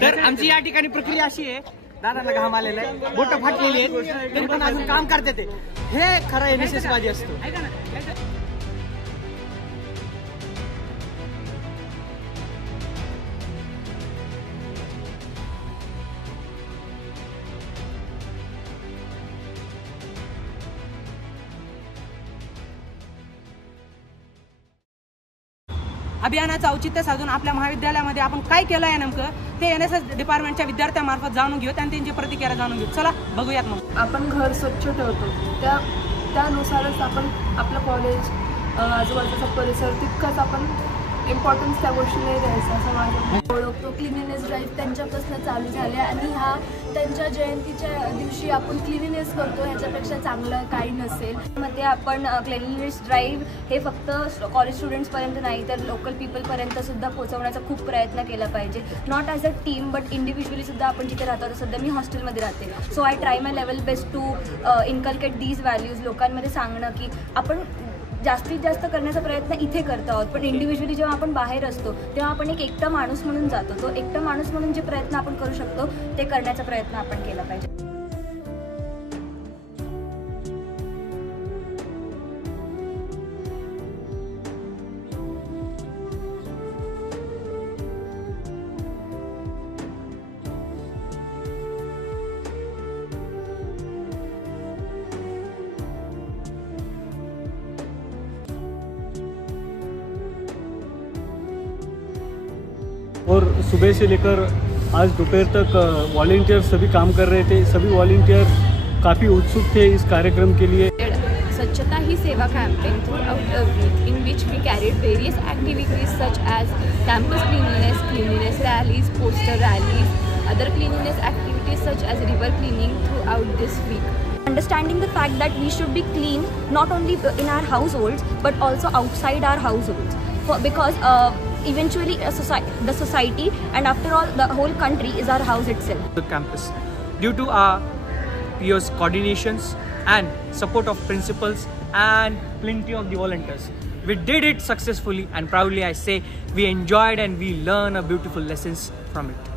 तर आमची या ठिकाणी प्रक्रिया अशी आहे, दादाला घाम आलेला आहे, बोटं फाटलेली आहेत, तरी पण अजून काम करते ते. हे खरं NSS वादी असतो. अभियानाचं औचित्य साधून आपल्या महाविद्यालयामध्ये आपण काय केलं आहे नेमकं ते NSS डिपार्टमेंटच्या विद्यार्थ्यांमार्फत जाणून घेऊ आणि त्यांची प्रतिक्रिया जाणून घेऊ. चला बघूयात. मग आपण घर स्वच्छ ठेवतो, त्यानुसारच आपण आपलं कॉलेज, आजूबाजूचा परिसर तितकंच आपण इम्पॉर्टन्स त्या गोष्टीने द्यायचं असं माझं ओळखतो. क्लिनिनेस ड्राईव्ह त्यांच्यापासून चालू झाले आणि हा त्यांच्या जयंतीच्या दिवशी आपण क्लिनिनेस करतो, ह्याच्यापेक्षा चांगलं काही नसेल. मध्ये आपण क्लिनिनेस ड्राईव्ह हे फक्त कॉलेज स्टुडंट्सपर्यंत नाही तर लोकल पीपलपर्यंत सुद्धा पोहोचवण्याचा खूप प्रयत्न केला पाहिजे. Not as a team but individually सुद्धा. आपण जिथे राहतो, सध्या मी हॉस्टेलमध्ये राहते, so I try my level best to inculcate these values. लोकांमध्ये सांगणं की आपण जास्तीत जास्त करण्याचा प्रयत्न इथे करतो आहोत, पण इंडिव्हिज्युअली जेव्हा आपण बाहेर असतो तेव्हा आपण एक एकटा माणूस म्हणून जातो. तो एकटा माणूस म्हणून जे प्रयत्न आपण करू शकतो ते करण्याचा प्रयत्न आपण केला पाहिजे. और सुबह से लेकर आज दोपहर तक वॉलंटियर सभी काम कर रहे थे. सभी वॉलंटियर काफ़ी उत्सुक थे इस कार्यक्रम के लिए. Swachhata Hi Seva campaign through a week in which we carried various activities such as campus cleanliness rallies, poster rallies, other cleanliness activities such as river cleaning through this week. Understanding the fact that we should be clean not only in our households but also outside our households, because eventually the society and after all the whole country is our house itself. The campus, due to our peers' coordinations and support of principals and plenty of the volunteers, we did it successfully, and proudly I say we enjoyed and we learned a beautiful lessons from it.